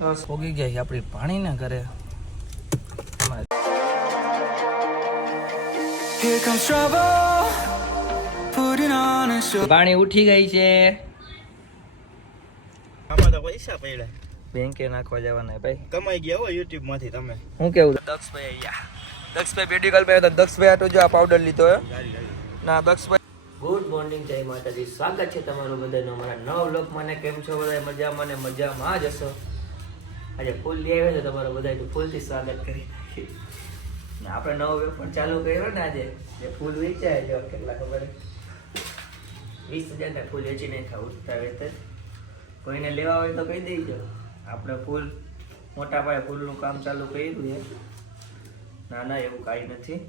બસ પોગી ગયા આપણી પાણીના ઘરે. પાણી ઉઠી ગઈ છે. આમાં તો પૈસા પડ્યા. બેંકે નાખવા જવાના ભાઈ. કમાઈ ગયા હો યુટ્યુબ માંથી તમે. હું કેવું દક્ષભાઈ અહીંયા. દક્ષભાઈ મેડિકલ માં હતા. દક્ષભાઈ આટો જો આ પાવડર લીધો હે ના દક્ષભાઈ. ગુડ મોર્નિંગ, જય માતાજી. સ્વાગત છે તમારું બધાનું અમારા નવા વ્લોગમાં. ને કેમ છો બધા? મજામાં ને મજામાં જ હશો. આજે ફૂલ લઈ આવ્યો છે તમારો બધાનું ફૂલથી સ્વાગત કરી ને આપણે નવો વેપાર ચાલુ કર્યો ને આજે. જે ફૂલ વેચાય છે કેટલા ખબર 20,000 ના ફૂલ વેચી નાખ્યા ઉઠતા વેચે. કોઈને લેવા હોય તો કહી દેજો. આપણે ફૂલ મોટા પાયે ફૂલનું કામ ચાલુ કર્યું છે. ના ના એવું કાંઈ નથી.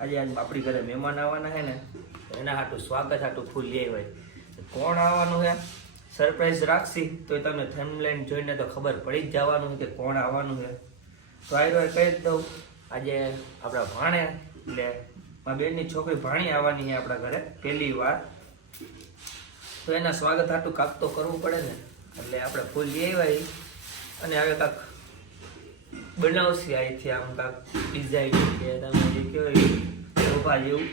આજે આપણી ઘરે મહેમાન આવવાના છે ને એના હાટું સ્વાગત હાટું ફૂલ લઈ આવ્યા. કોણ આવવાનું છે સરપ્રાઈઝ રાખશી તો તમને થંબનેલ જોઈને તો ખબર પડી જ જવાનું કે કોણ આવવાનું છે. તો આયરો કહી જ દઉં, આજે આપણા ભાણે એટલે મારા બેનની છોકરી ભાણી આવવાની છે આપણા ઘરે પહેલી વાર. તો એના સ્વાગત હાટું કાંક તો કરવું પડે ને, એટલે આપણે ફૂલ લઈ આવ્યા અને હવે કાંક બનાવશે અહીંથી આમ કાંક ડિઝાઇન કે તમે જે કહો શોભા જેવું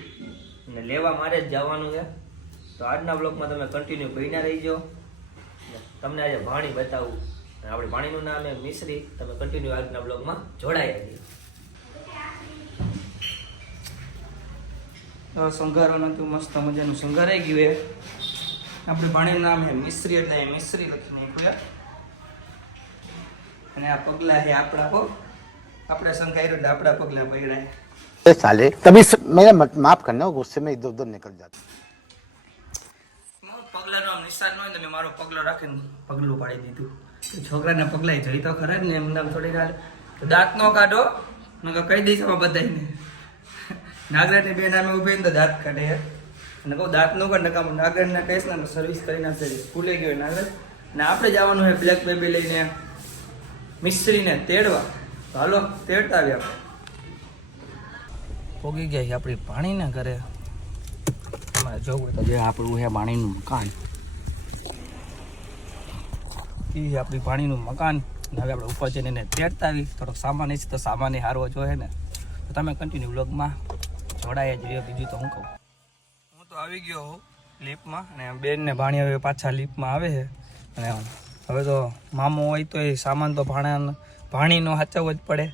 અને લેવા મારે જ જવાનું છે. તો આજના બ્લોગમાં તમે કન્ટિન્યુ બન્યા રહીજો. તમને આજે ભાણી બતાવું. આપણી ભાણીનું નામ છે મિશ્રી. તમે કન્ટિન્યુ આજના બ્લોગમાં જોડાયા રહીજો. શણગારવાનું હતું મસ્ત મજાનું શણગારાઈ ગયું છે. આપણી ભાણીનું નામ છે મિશ્રી એટલે મિશ્રી લખીને નાખ્યું. અને આ પગલા છે આપણા હો. આપણે શણગાર્યું એટલે આપણા પગલા પકડાય. साले कभी मेरा माफ करना गुस्से में इधर उधर निकल जाता. પગલાનો આમ નિશાન ન હોય તો મેં મારો પગલો રાખીને પગલું પાડી દીધું. છોકરાને પગલાય જોઈ તો ખરા જ ને એમ નામ થોડી વાર દાંત નો કાઢો નકર કહી દઈશ આમાં બધાને. નાગરાજની બે નામે ઉભી તો દાંત કાઢે અને કહું દાંત નો કાઢ નકામ. નાગરાજને કહીશ ને સર્વિસ કરી નાખશે. સ્કૂલે ગયો નાગરાજ ને આપણે જવાનું છે બ્લેક બેબી લઈને મિશ્રીને તેડવા. હાલો તેડતા આવ્યા આપણે. પોગી ગયા આપણી પાણીના ઘરે. તમારે જોવું તો જે આપણું છે પાણીનું મકાન. એ આપણી પાણીનું મકાન. હવે આપણે ઉપર જઈને એને તેડતા આવી. થોડોક સામાન છે તો સામાન હારવો જોઈએ ને. તો તમે કન્ટિન્યુ વ્લોગમાં જોડાયા જ રહ્યો. બીજું તો હું કહું, હું તો આવી ગયો હોઉં લિફ્ટમાં અને બેન ને ભાણી હવે પાછા લિફ્ટમાં આવે છે. અને હવે તો મામો હોય તો એ સામાન તો ભાણીનો સાચવવો જ પડે.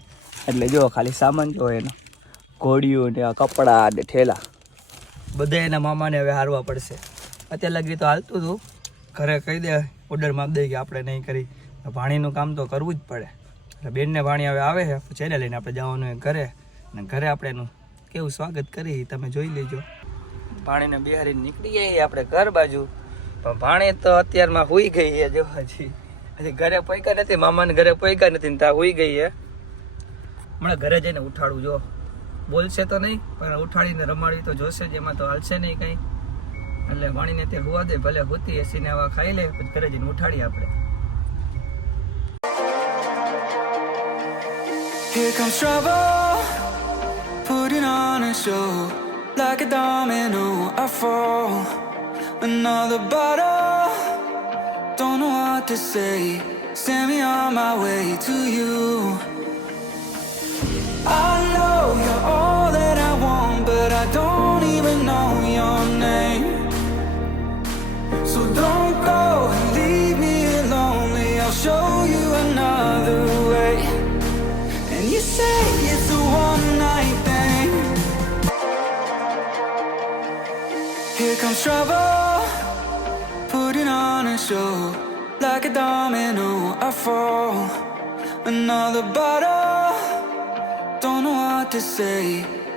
એટલે જો ખાલી સામાન જો એનો ઘોડિયું ને કપડાં ને ઠેલા બધા એના મામાને હવે હારવા પડશે. અત્યારે લગી તો હાલતું હતું. ઘરે કહી દે ઓર્ડર માપ દે કે આપણે નહીં કરી. ભાણીનું કામ તો કરવું જ પડે. એટલે બેનને ભાણી હવે આવે છે પછી એને લઈને આપણે જવાનું હોય ઘરે. અને ઘરે આપણે એનું કેવું સ્વાગત કરી તમે જોઈ લેજો. ભાણીને બિહારીને નીકળી જઈએ આપણે ઘર બાજુ. પણ ભાણી તો અત્યારમાં હુઈ ગઈ છે. જો હજી ઘરે પૈકા નથી. મામાને ઘરે પૈકા નથી ને ત્યાં હુઈ ગઈ છે. હમણાં ઘરે જઈને ઉઠાડું. જો બોલશે તો નહીં પણ ઉઠાડીને રમાડવી તો જોશે જ. એમાં તો હાલશે નહીં કંઈ. એટલે વાણીને તે હોવા દે. ભલે હોતી એસીને આવા ખાઈ લે પછી ઘરે જઈને ઉઠાડીએ આપણે. Here comes trouble, putting on a show. Like a domino, I fall. Another bottle, don't know what to say. Send me on my way to you. I know you're all that I want, but I don't even know your name. So don't go and leave me lonely. I'll show you another way. And you say it's a one-night thing. Here comes trouble, putting on a show. Like a domino, I fall. Another bottle, don't know what to say.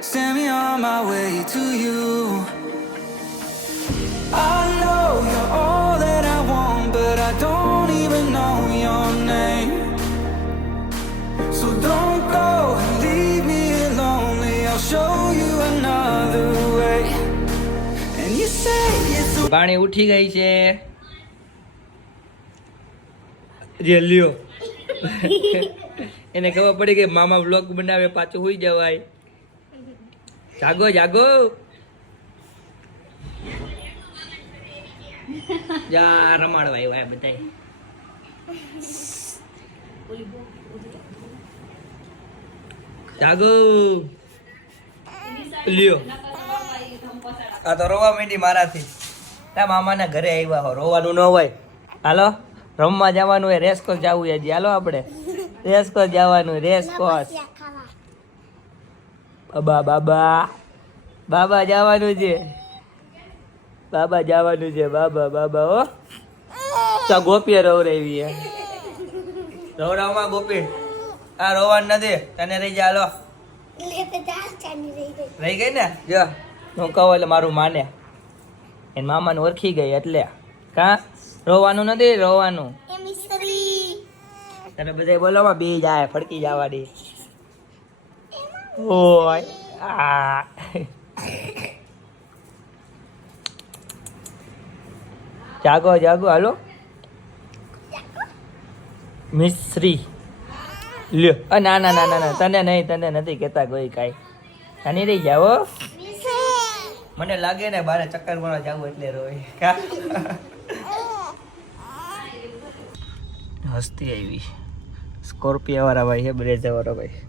Send me on my way to you. I know you're all that I want, but I don't even know your name. So don't go and leave me lonely. I'll show you another way. And you say it's a પાણી ઉઠી ગઈ છે. જે લ્યો એને ખબર પડી કે મામા વ્લોગ બનાવે પાછું હોઈ જવાય. જાગો જાગો જા રમાડવા આવ્યા બધા. જાગો લ્યો આ તો રોવા માંડી મારાથી તા મામાના ઘરે આવ્યા હો રોવાનું ન હોય હાલો રમવા જવાનું હોય રેસકોર્સ જવું હજી હાલો આપણે રેસકોર્સ જવાનું રેસકોર્સ બાબા બાબા બાબા જવાનું છે બાબા જવાનું છે બાબા બાબા હો ચા ગોપીએ રવરાવી હે રવરાવમાં ગોપી આ રોવાનું નથી તને રહી જા હાલો રહી ગઈ ને જો હું કહું એટલે મારું માને એને મામાને ઓળખી ગઈ એટલે કા રોવાનું નથી રોવાનું તને બધા બોલોમાં બે જાય ફડકી જવા દે ઓય આ જાગો જાગો હાલો મિશ્રી લ્યો ના ના ના ના તને નહીં તને નથી કહેતા કોઈ કાંઈ તને રહી જાઓ મને લાગે ને બારે ચક્કર મારવા જાવું એટલે રોય કા હસ્તી આવી સ્કોર્પિયો વાળા ભાઈ છે બ્રેઝા વાળો ભાઈ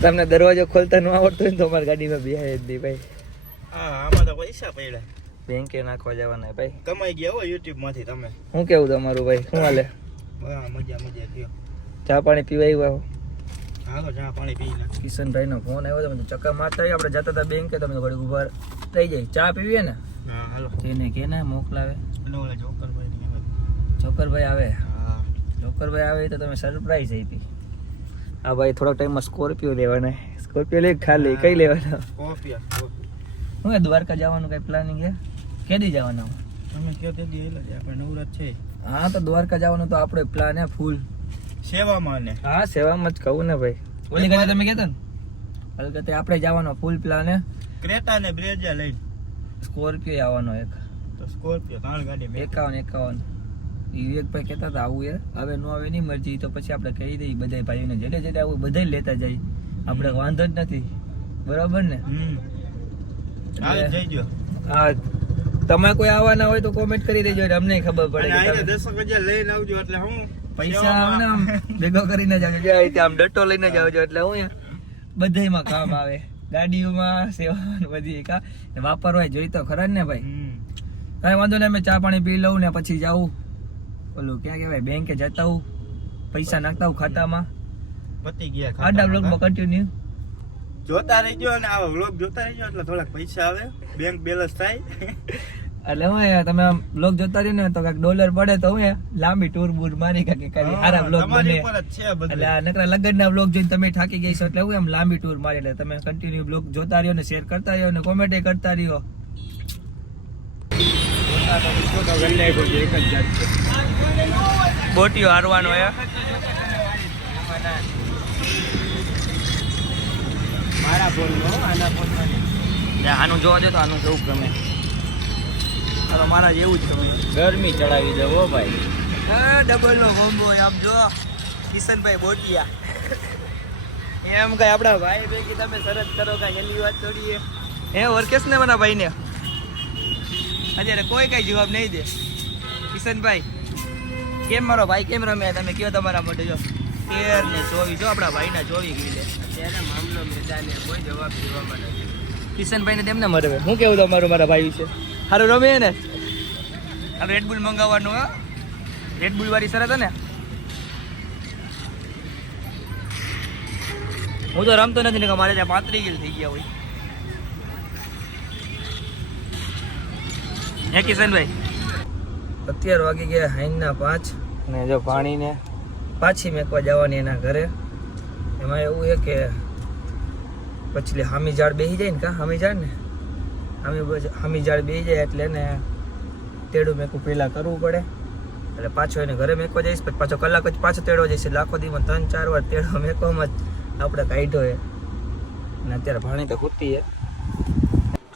તમને દરવાજો ખોલતા ન આવડતો હોય ને તો અમારી ગાડીમાં બેહાય જ નહીં ભાઈ હા આમાં તો પૈસા પડ્યા બેંકે નાખવા જવાના ભાઈ કમાઈ ગયા હો યુટ્યુબ માંથી તમે શું કેવું તમારું ભાઈ શું હાલે હા મજા મજા થયો ચા પાણી પીવા આવ્યા હો હાલો ચા પાણી પી નાખ કિશનભાઈ નો ફોન આવ્યો તો ચક્કર મારતા આવીએ આપણે જતા હતા બેંકે તમે ઘડી ઉભા થઈ જાય ચા પીવીએ ને હા હાલો તેને કે ને મોકલાવે અને ઓલા જોકરભાઈ જોકરભાઈ આવે હા જોકરભાઈ આવે તો તમે સરપ્રાઈઝ આપી હા ભાઈ થોડાક ટાઈમમાં સ્કોર્પિયો લેવાના સ્કોર્પિયો લે ખાલી કઈ લેવાના કોફી હું દ્વારકા જવાનું કઈ પ્લાનિંગ છે કેદી જવાના તમે કયો તે દી એલા આપણે નવરાત છે હા તો દ્વારકા જવાનું તો આપણે પ્લાન હે ફૂલ સેવામાં ને હા સેવામાં જ કહું ને ભાઈ ઓલી ગાડી તમે કહેતા ને અલગતે આપણે જવાનો ફૂલ પ્લાન હે ક્રેટા ને બ્રેઝા લઈને સ્કોર્પિયો આવવાનો એક તો સ્કોર્પિયો ત્રણ ગાડી 51 વિવેકભાઈ કહેતા હતા આવું યાર હવે નો આવે નહીં મરજી તો પછી આપણે કહી દઈએ બધા ભાઈઓને જેટલે જેટલે આવું બધા લેતા જાય આપણે વાંધો જ નથી બરાબર ને હાલ જઈજો હા તમે કોઈ આવવાના હોય તો કોમેન્ટ કરી દેજો એટલે અમને ખબર પડે અને કે આઈને તમે 10,000 લઈને આવજો એટલે હું પૈસા આવે ને આમ ભેગો કરીને જાવજો જે રીતે આમ ડટ્ટો લઈને જાવજો એટલે હું બધાયમાં કામ આવે ગાડીઓમાં સેવામાં બધી કા વાપરવા જોઈ તો ખરા ને ભાઈ કાંઈ વાંધો નહીં અમે ચા પાણી પી લઉં ને પછી જાઉં ઓલું ક્યાં કહેવાય બેંકે જતા હું પૈસા નાખતા હું ખાતામાં પતી ગયા આડા બ્લોગમાં કન્ટિન્યુ જોતા રહેજો અને આવા વ્લોગ જોતા રહેજો એટલે થોડાક પૈસા આવે બેંક બેલેન્સ થાય એટલે હું તમે બ્લોગ જોતા રહ્યો ને તો કાંઈક ડોલર પડે તો હું લાંબી ટૂર બૂર મારી કાંઈક સારા બ્લોગ બને તમારી ઉપર જ છે બધું એટલે આ નકરા લગ્નના બ્લોગ જોઈને તમે થાકી ગઈ છો એટલે હું એમ લાંબી ટૂર મારી એટલે તમે કન્ટિન્યુ બ્લોગ જોતા રહ્યો ને શેર કરતા રહ્યો ને કોમેન્ટ કરતા રહ્યો બોટીઓ હારવાનો હે મારા ફોનનો આના ફોનમાં આનું જોવા દે તો આનું કેવું ગમે તો મારા જેવું જ ગમે ગરમી ચડાવી દે હો ભાઈ ડબલ નો કોમ્બો આમ જો કિશનભાઈ બોટિયા એમ કઈ આપણા ભાઈ ભેગી તમે સરસ કરો કઈ હેલી વાત થોડી હે ઓરકેસ ને મારા ભાઈ ને અત્યારે કોઈ કઈ જવાબ નહીં દે કિશનભાઈ કેમ મારો ભાઈ કેમ રમે તમે કયો તમારા માટે જો 13 ને 24 જો આપણા ભાઈના 24 ગઈ લે ત્યારે મામલો મેદાને કોઈ જવાબ દેવામાં નથી કિશનભાઈ ને તેમને મરવે હું કેવું તમારું મારા ભાઈ વિશે સારું રમે ને હવે રેડબુલ મંગાવવાનું હા રેડબુલ વાળી સરસ ને હું તો રમતો નથી ને કે મારે ત્યાં 35 કિલ થઈ ગયા હોય હે કિશનભાઈ 17 વાગી ગયા 5:05 ને જો પાણીને પાછી મેકવા જવાની એના ઘરે એમાં એવું છે કે પછી હામી ઝાડ બેસી જાય ને કા હામી ઝાડ ને હામી ઝાડ બેસી જાય એટલે ને તેડું મેકું પહેલાં કરવું પડે એટલે પાછો એને ઘરે મેકવા જઈશ પછી પાછો કલાક જ પાછો તેડવા જઈશ એટલે આખો દીમાં 3-4 વાર તેડો મેકવામાં જ આપણે કાઢ્યો એ ને અત્યારે ભાણી તો ખૂટી છે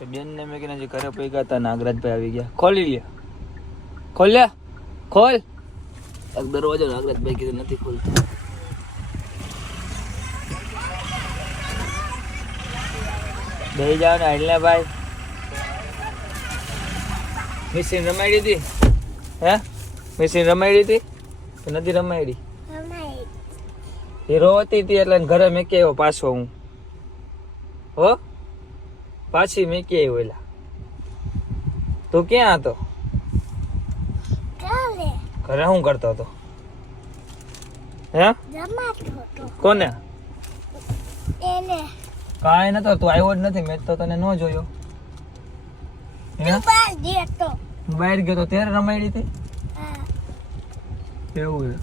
તો બેનને મેકીને જે ઘરે પૈગા હતા નાગરાજભાઈ આવી ગયા ખોલી લે ખોલ લે ખોલ દરવાજો નાગરાજભાઈ કીધું નથી ખોલતું બે જાઓ ને એટલે ભાઈ મિશીન રમાડી હતી હે મિશીન રમાડી હતી કે નથી રમાડી હીરો હતી તી એટલે ઘરે મેકી આવ્યો પાછો હું હો પાછી મેકી આવ્યો એલા તું ક્યાં હતો ઘરે શું કરતો હતો હે કોને કાંઈ નતો તું આવ્યો જ નથી મેં તો તને ન જોયો હે બહાર ગયો તો ત્યારે રમાડી હતી એવું છે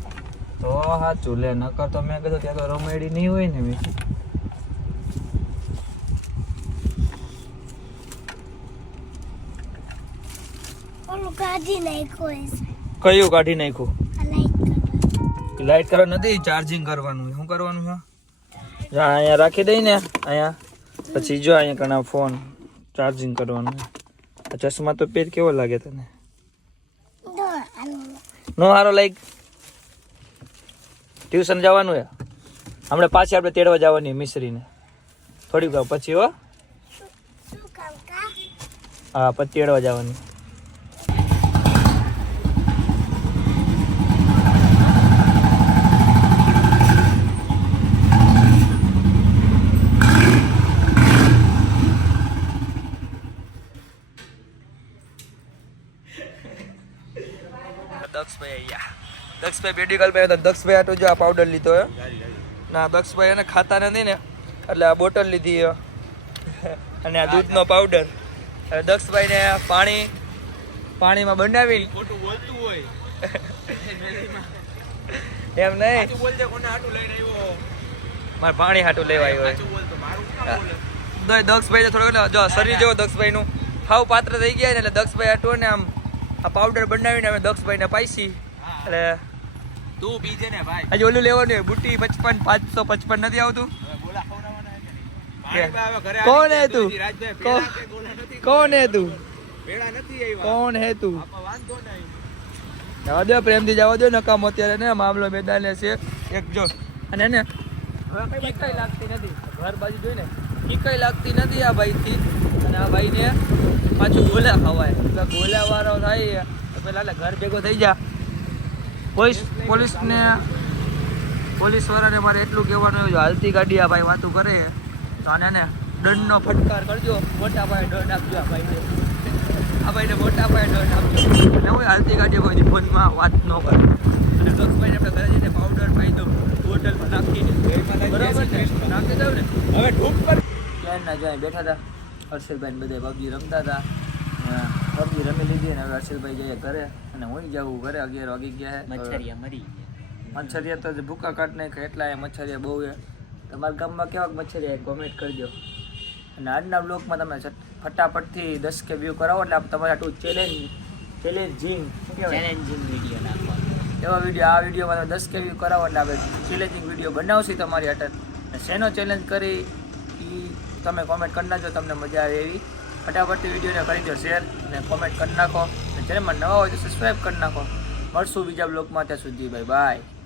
તો સાચું લે નકર તો મેં કીધું ત્યાં તો રમાડી નહીં હોય ને મેં કયું કાઢી નાખ્યું લાઈટ કરવા નથી ચાર્જિંગ કરવાનું શું કરવાનું છે જા અહીંયા રાખી દઈ ને અહીંયા પછી જો અહીંયા કણા ફોન ચાર્જિંગ કરવાનું આ ચશ્મા તો પેર કેવો લાગે તને નો હારો લાઈક ટ્યુશન જવાનું હે હમણાં પાછી આપણે તેડવા જવાની મિશ્રીને થોડીક વાર પછી હો હા પછી તેડવા જવાની દક્ષભાઈ મેડિકલ માં હતા દક્ષભાઈ આટલું જો આ પાવડર લીધો હે ના દક્ષભાઈ એને ખાતા નથી ને એટલે આ બોટલ લીધી હે અને આ દૂધનો પાવડર દક્ષભાઈ ને પાણીમાં બનાવી ખોટું બોલતું હોય એમ નહીં મારે પાણી હાટું લેવા આવ્યો હોય દક્ષભાઈ થોડો જો શરીર જેવો દક્ષભાઈ નું હાવ પાત્ર થઈ ગયા ને એટલે દક્ષભાઈ હાટું ને આમ આ પાવડર બનાવીને અમે દક્ષભાઈ ને પાઈસી એટલે તું બીજે ને ભાઈ આજે ઓલું લેવાનું બુટ્ટી 55 555 નથી આવતું કોણ હે તું કોણ હે તું કોણ હે તું જવા દો પ્રેમથી જવા દો નકામો અત્યારે ને મામલો મેદાને છે એક જો અને ને હવે કઈ લાગતી નથી ઘર બાજુ જોઈને કઈ લાગતી નથી આ ભાઈથી અને આ ભાઈને પાછું ગોલા ખવાય એટલે ગોલા વાળો થાય તો પેલા ઘર ભેગો થઈ જા પોલીસ વાળાને મારે એટલું કહેવાનું હોય હાલતી ગાડી આ ભાઈ વાતું કરે તો આને ને દંડનો ફટકાર કરજો મોટા ભાઈ દંડ આપજો આ ભાઈને મોટા ભાઈ દંડ આપજો એટલે હું હાલતી ગાડી કોઈ ફોનમાં વાત ન કરે અને દક્ષભાઈને આપણે ઘરે જઈને પાવડર પાઈ દઉં બોટલમાં નાખીને બરાબર નાખી દઉં ને હવે ઢૂપ પર ક્યાં ના જાય બેઠા હતા હર્ષદભાઈ બધા પબજી રમતા હતા પબજી રમી લીધી ને હવે હર્ષદભાઈ જઈએ ઘરે અને હું જાઉં ઘરે 11 વાગી ગયા મચ્છરિયા મરી ગયા મચ્છરિયા તો ભૂકા કાઢ નાખે એટલા મચ્છરિયા બહુ છે તમારા ગામમાં કેવા મચ્છરિયા કોમેન્ટ કરજો અને આજના બ્લોગમાં તમે ફટાફટથી 10 કે વ્યૂ કરાવો એટલે તમારે આટલું ચેલેન્જિંગ વિડીયો નાખવાનો એવા વિડીયો આ વિડીયોમાં તમે 10 કે વ્યૂ કરાવો એટલે આપણે ચેલેન્જિંગ વિડીયો બનાવશી તમારી અટન શેનો ચેલેન્જ કરી એ તમે કોમેન્ટ કરી નાખજો તમને મજા આવે એવી ફટાફટથી વિડીયોને કરી દો શેર અને કોમેન્ટ કરી નાખો અને ચેનલમાં નવા હોય તો સબસ્ક્રાઈબ કરી નાખો મળશું બીજા બ્લોગમાં ત્યાં સુધી બાય